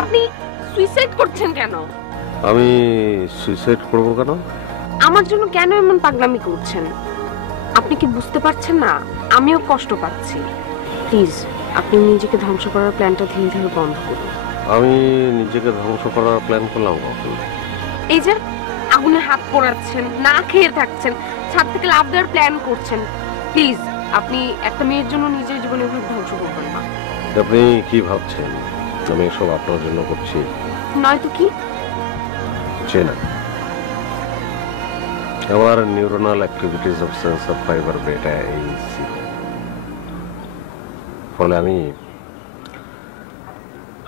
আপনি সুইসাইড করছেন কেন? আমি সুইসাইড করব কেন? আমার জন্য কেন এমন পাগলামি করছেন? আপনি কি বুঝতে পারছেন না আমিও কষ্ট পাচ্ছি? প্লিজ আপনি নিজেকে ধ্বংস করার প্ল্যানটা ধীরে ধীরে বন্ধ করুন। আমি নিজেকে ধ্বংস করার প্ল্যান করলাম কখন? এই যে আগুনে হাত পোড়াচ্ছেন, না খেয়ে থাকছেন, ছাদ থেকে লাফ দেওয়ার প্ল্যান করছেন। প্লিজ আপনি একটা মেয়ের জন্য নিজের জীবনে ধ্বংস করবেন না। আপনি কি ভাবছেন আমি এসব আপনার জন্য করছি? নয়তো কি? চেনা আমার neuronal activities of sense of fibre বেটা এইসি, ফলে আমি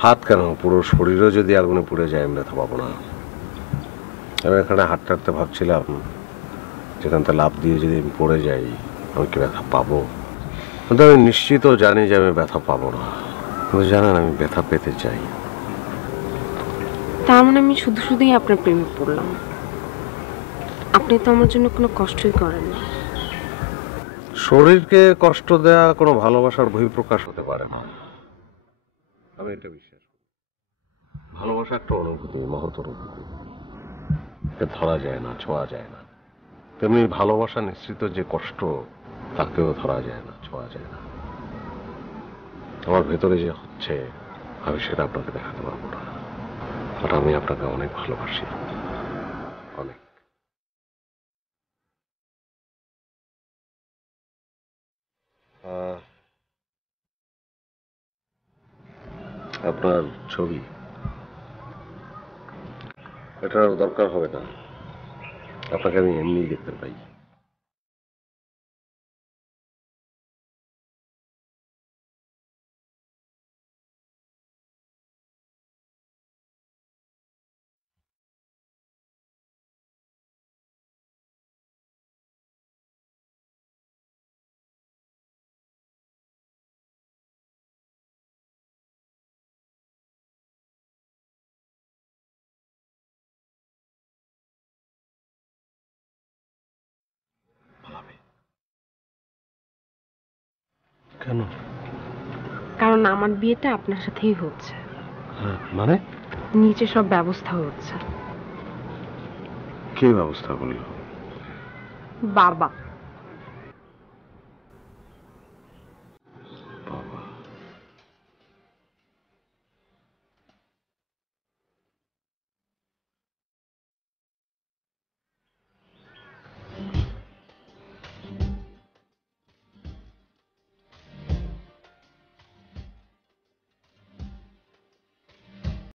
হাত কেন পুরো শরীরও যদি আগুনে পুড়ে যায় আমি ব্যথা পাবো না। আমি এখানে হাঁটতে হাঁটতে ভাবছিলাম যেখান থেকে লাফ দিয়ে যদি আমি পড়ে যাই আমি কি ব্যথা পাবো, কিন্তু আমি নিশ্চিত জানি যে আমি ব্যথা পাবো না। কিন্তু জানেন আমি ব্যথা পেতে চাই। তার মানে আমি শুধু শুধুই আপনার প্রেমে পড়লাম? আপনি তো আমার জন্য কোনো কষ্টই করেন না। শরীরকে কষ্ট দেয়া কোনো ভালোবাসার বহিঃপ্রকাশ হতে পারে না, আমি এটা বিশ্বাস করি। ভালোবাসা একটা অনুভূতি, মহৎ অনুভূতি, এটা ধরা যায় না, ছোঁয়া যায় না। তেমনি ভালোবাসা নিশ্চিত যে কষ্ট তাকেও ধরা যায় না, ছোঁয়া যায় না। আমার ভেতরে যে হচ্ছে আমি সেটা আপনাকে দেখাতে পারবো না, বাট আমি আপনাকে অনেক ভালোবাসি, অনেক। আপনার ছবি, এটার দরকার হবে না, আপনাকে আমি এমনিই দেখতে পাই। কেন? কারণ আমার বিয়েটা আপনার সাথেই হচ্ছে। মানে? নিচে সব ব্যবস্থা হচ্ছে। কে ব্যবস্থা করলো? বাবা।